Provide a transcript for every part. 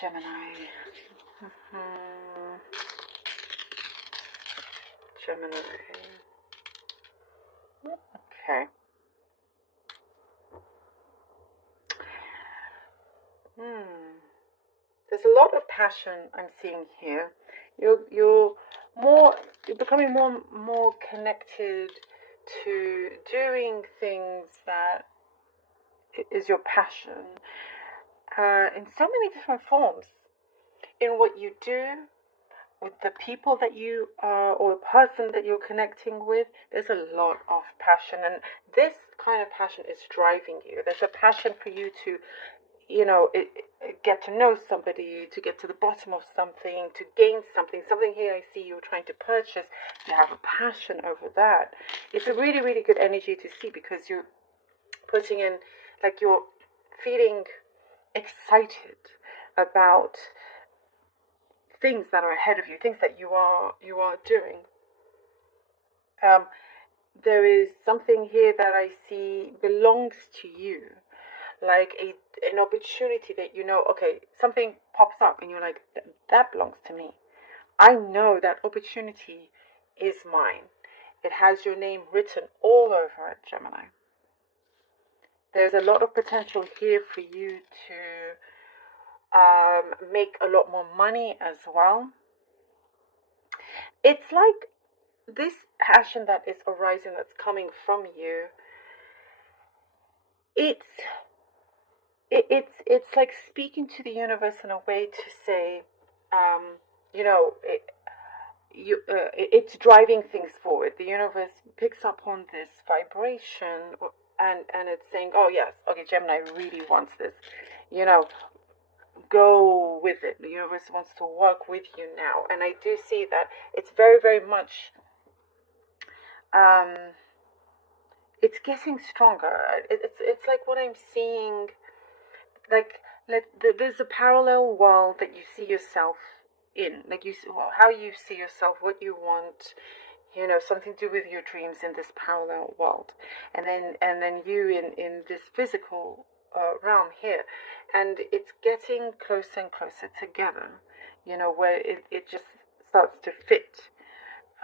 Gemini. Gemini. Okay. There's a lot of passion I'm seeing here. You're becoming more connected to doing things that is your passion, in so many different forms. In what you do, with the people that you are, or the person that you're connecting with, there's a lot of passion. And this kind of passion is driving you. There's a passion for you to, get to know somebody, to get to the bottom of something, to gain something. Something here I see you're trying to purchase. You have a passion over that. It's a really, really good energy to see, because you're putting in, like, you're feeling excited about things that are ahead of you, things that you are doing. There is something here that I see belongs to you, like an opportunity that okay, something pops up and you're like, that belongs to me. I know that opportunity is mine. It has your name written all over it, Gemini. There's a lot of potential here for you to make a lot more money as well. It's like this passion that is arising, that's coming from you. It's like speaking to the universe in a way to say, it's driving things forward. The universe picks up on this vibration, and it's saying, oh yes, okay, Gemini really wants this. Go with it. The universe wants to work with you now. And I do see that it's very, very much, it's getting stronger. It's like what I'm seeing, like, there's a parallel world that you see yourself in, like how you see yourself, what you want, something to do with your dreams in this parallel world, and then you in this physical realm here, and it's getting closer and closer together, where it just starts to fit.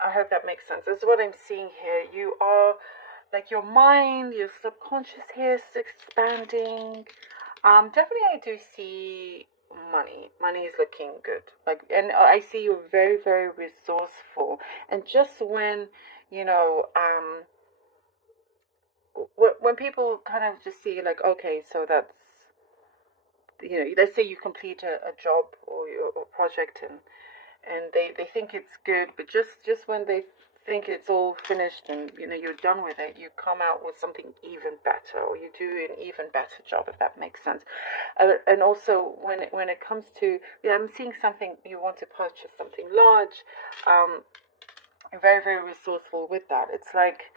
I hope that makes sense. That's what I'm seeing here. You are, like, your mind, your subconscious here is expanding. Definitely I do see money. Money is looking good. Like, and I see you're very, very resourceful. And just when, when people kind of just see, like, okay, so that's, let's say you complete a job or your project, and they think it's good, but just when they think it's all finished and you're done with it, you come out with something even better, or you do an even better job, if that makes sense. And also when it comes to, I'm seeing something, you want to purchase something large. You're very, very resourceful with that. It's like,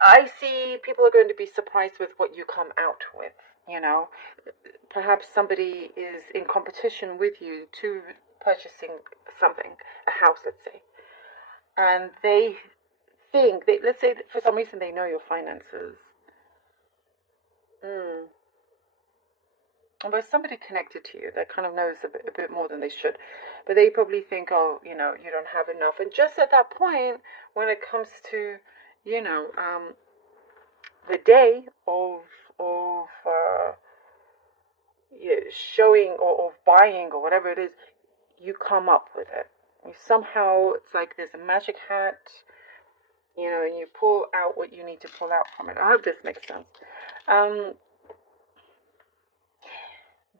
I see people are going to be surprised with what you come out with. Perhaps somebody is in competition with you to purchasing something, a house, let's say, and they think, let's say for some reason they know your finances. But somebody connected to you that kind of knows a bit more than they should, but they probably think, oh, you don't have enough. And just at that point, when it comes to, the day of showing or buying or whatever it is, you come up with it. Somehow it's like there's a magic hat, and you pull out what you need to pull out from it. I hope this makes sense.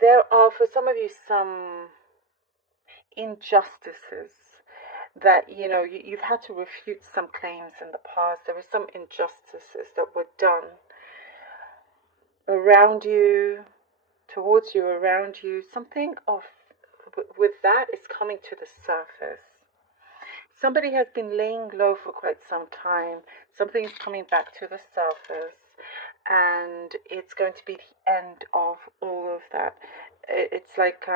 There are, for some of you, some injustices that, you've had to refute some claims in the past. There were some injustices that were done around you, towards you, around you. Something of, with that, is coming to the surface. Somebody has been laying low for quite some time. Something is coming back to the surface, and it's going to be the end of all of that. It's like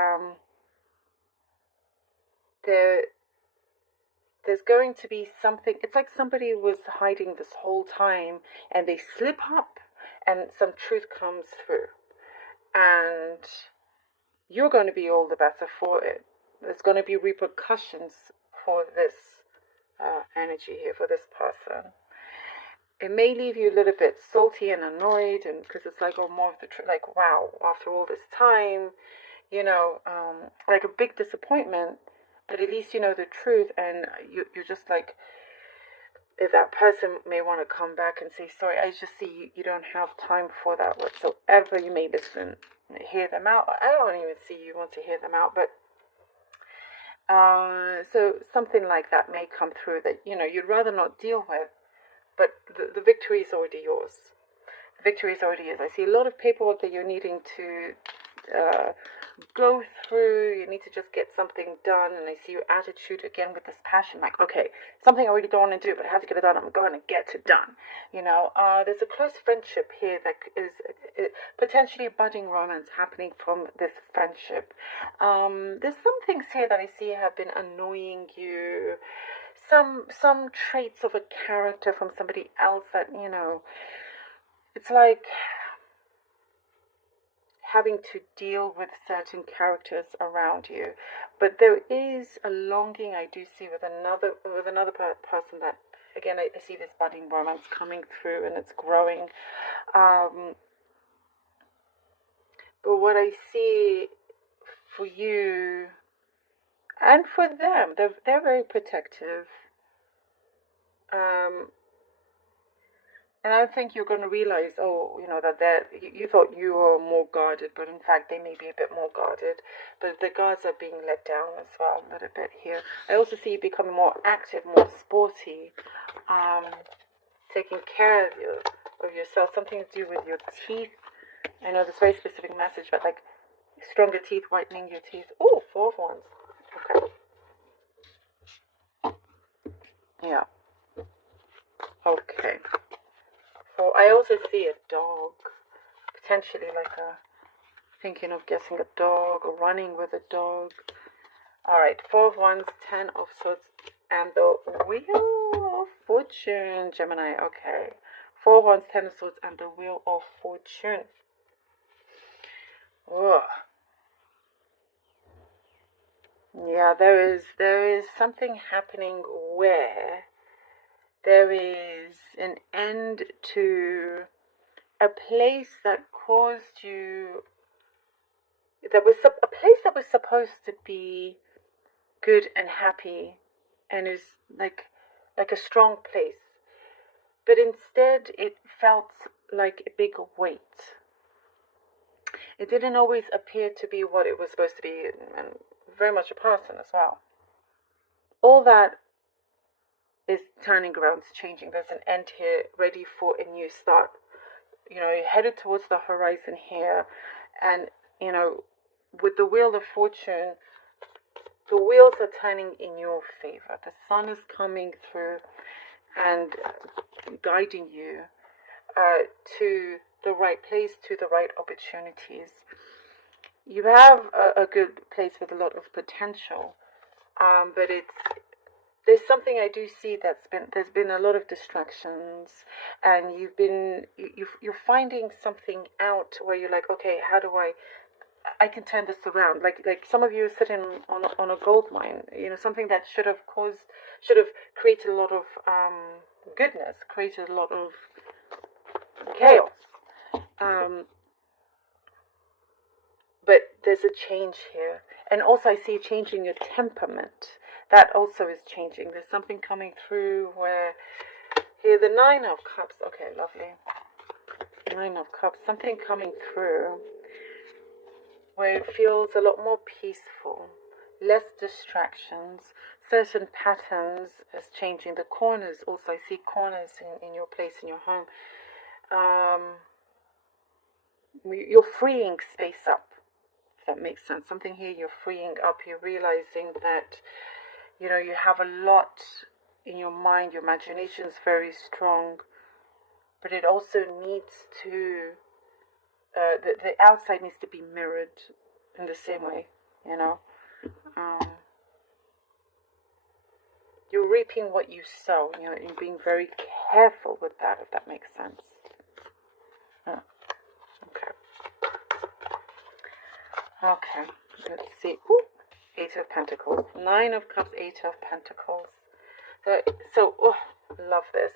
there's going to be something. It's like somebody was hiding this whole time, and they slip up, and some truth comes through, and you're going to be all the better for it. There's going to be repercussions for this energy here, for this person. It may leave you a little bit salty and annoyed, and because it's like, oh, more of the like, wow, after all this time, you know, like a big disappointment. But at least you know the truth, and you're just like, if that person may want to come back and say, sorry, I just see you don't have time for that whatsoever. You may listen, hear them out. I don't even see you want to hear them out, but so something like that may come through that, you know, you'd rather not deal with, but the victory is already yours. The victory is already yours. I see a lot of paperwork that you're needing to go through. You need to just get something done, and I see your attitude again with this passion, like, okay, something I really don't want to do, but I have to get it done. I'm going to get it done. You know, there's a close friendship here that is potentially budding romance happening from this friendship. There's some things here that I see have been annoying you. Some traits of a character from somebody else that, you know, it's like having to deal with certain characters around you. But there is a longing I do see with another person that, again, I see this budding romance coming through, and it's growing. But what I see for you and for them, they're very protective. And I think you're going to realize, oh, you know, that you thought you were more guarded, but in fact they may be a bit more guarded. But the guards are being let down as well a little bit here. I also see you becoming more active, more sporty, taking care of yourself. Something to do with your teeth. I know this very specific message, but like stronger teeth, whitening your teeth. Oh, 4 of Wands. Okay. Yeah. Okay. So I also see a dog, potentially like thinking of getting a dog or running with a dog. All right, 4 of Wands, 10 of Swords, and the Wheel of Fortune, Gemini. Okay, 4 of Wands, 10 of Swords, and the Wheel of Fortune. Ugh. Yeah, there is something happening where there is an end to a place that caused you, that was a place that was supposed to be good and happy and is like a strong place, but instead it felt like a big weight. It didn't always appear to be what it was supposed to be, and very much a person as well. All that is turning around, it's changing. There's an end here, ready for a new start. You know, you're headed towards the horizon here, and you know, with the Wheel of Fortune, the wheels are turning in your favor. The sun is coming through and guiding you to the right place, to the right opportunities. You have a good place with a lot of potential, but there's something I do see there's been a lot of distractions, and you're finding something out where you're like, okay, how do I can turn this around. Like some of you are sitting on a gold mine, you know, something that should have created a lot of goodness, created a lot of chaos. But there's a change here. And also I see a change in your temperament. That also is changing. There's something coming through where here the 9 of Cups. Okay, lovely. 9 of Cups. Something coming through where it feels a lot more peaceful, less distractions, certain patterns is changing. The corners also, I see corners in your place, in your home. You're freeing space up, if that makes sense. Something here you're freeing up, you're realizing that, you know, you have a lot in your mind, your imagination is very strong, but it also needs to, the outside needs to be mirrored in the same way, you know. You're reaping what you sow, you know, and you're being very careful with that, if that makes sense. Okay. Okay, let's see. Ooh, Eight of Pentacles, Nine of Cups, Eight of Pentacles. So oh, love this.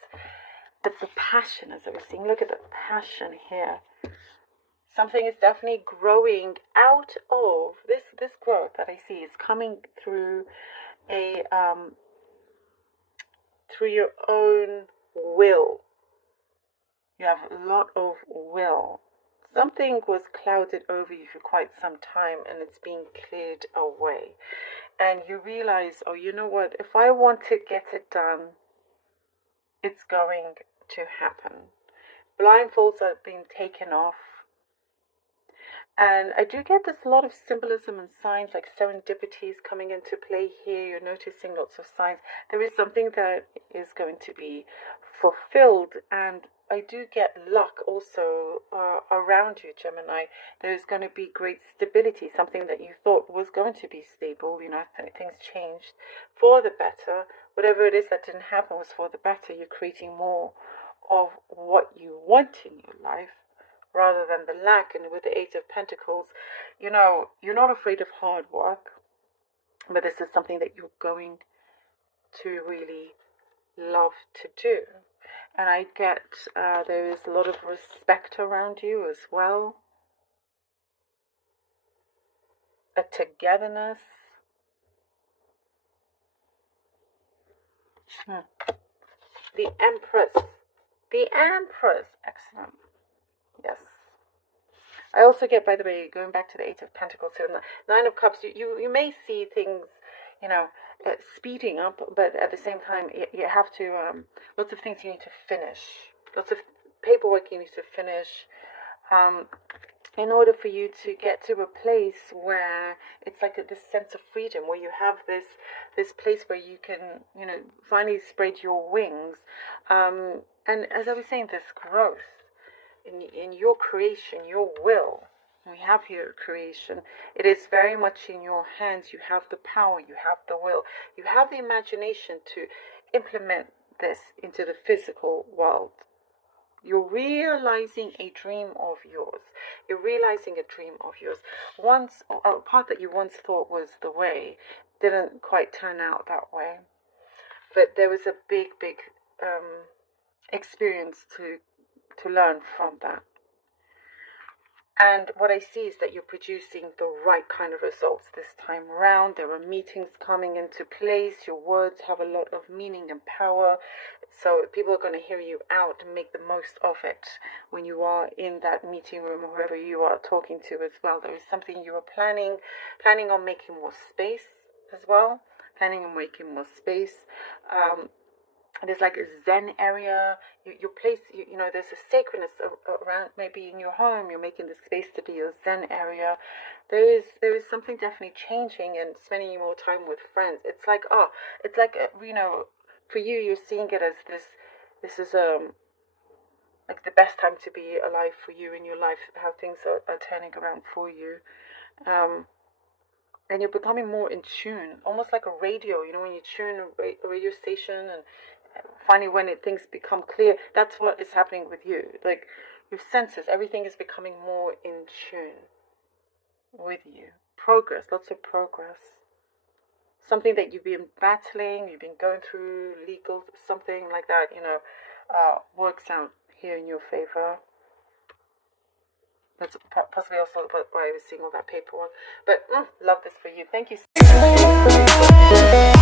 The passion, as I was saying, look at the passion here. Something is definitely growing out of this growth that I see is coming through a through your own will. You have a lot of will. Something was clouded over you for quite some time and it's being cleared away. And you realize, oh, you know what? If I want to get it done, it's going to happen. Blindfolds are being taken off. And I do get this lot of symbolism and signs, like serendipities coming into play here. You're noticing lots of signs. There is something that is going to be fulfilled, and I do get luck also around you, Gemini. There's going to be great stability, something that you thought was going to be stable. You know, things changed for the better. Whatever it is that didn't happen was for the better. You're creating more of what you want in your life, rather than the lack. And with the Eight of Pentacles, you know, you're not afraid of hard work, but this is something that you're going to really love to do. And I get there is a lot of respect around you as well, a togetherness. The Empress. The Empress. Excellent. Yes. I also get, by the way, going back to the Eight of Pentacles here, Nine of Cups, you may see things, you know, speeding up, but at the same time, you have to, lots of things you need to finish. Lots of paperwork you need to finish in order for you to get to a place where it's like this sense of freedom, where you have this place where you can, you know, finally spread your wings. And as I was saying, this growth in your creation, your will. We have here creation. It is very much in your hands. You have the power, you have the will, you have the imagination to implement this into the physical world. You're realizing a dream of yours. You're realizing a dream of yours. Once, a path that you once thought was the way didn't quite turn out that way. But there was a big experience to learn from that. And what I see is that you're producing the right kind of results this time around. There are meetings coming into place. Your words have a lot of meaning and power. So people are going to hear you out and make the most of it when you are in that meeting room or whoever you are talking to as well. There is something you are planning on making more space as well. Planning on making more space. There's like a Zen area. Your place, you know, there's a sacredness around. Maybe in your home, you're making the space to be your Zen area. There is something definitely changing and spending more time with friends. It's like you know, for you, you're seeing it as this is like the best time to be alive for you in your life. How things are turning around for you. And you're becoming more in tune, almost like a radio. You know, when you tune a radio station and finally when things become clear, that's what is happening with you. Like your senses, everything is becoming more in tune with you. Progress, lots of progress. Something that you've been battling, you've been going through, legal, something like that, you know, works out here in your favor. That's possibly also why I was seeing all that paperwork. But love this for you. Thank you so much.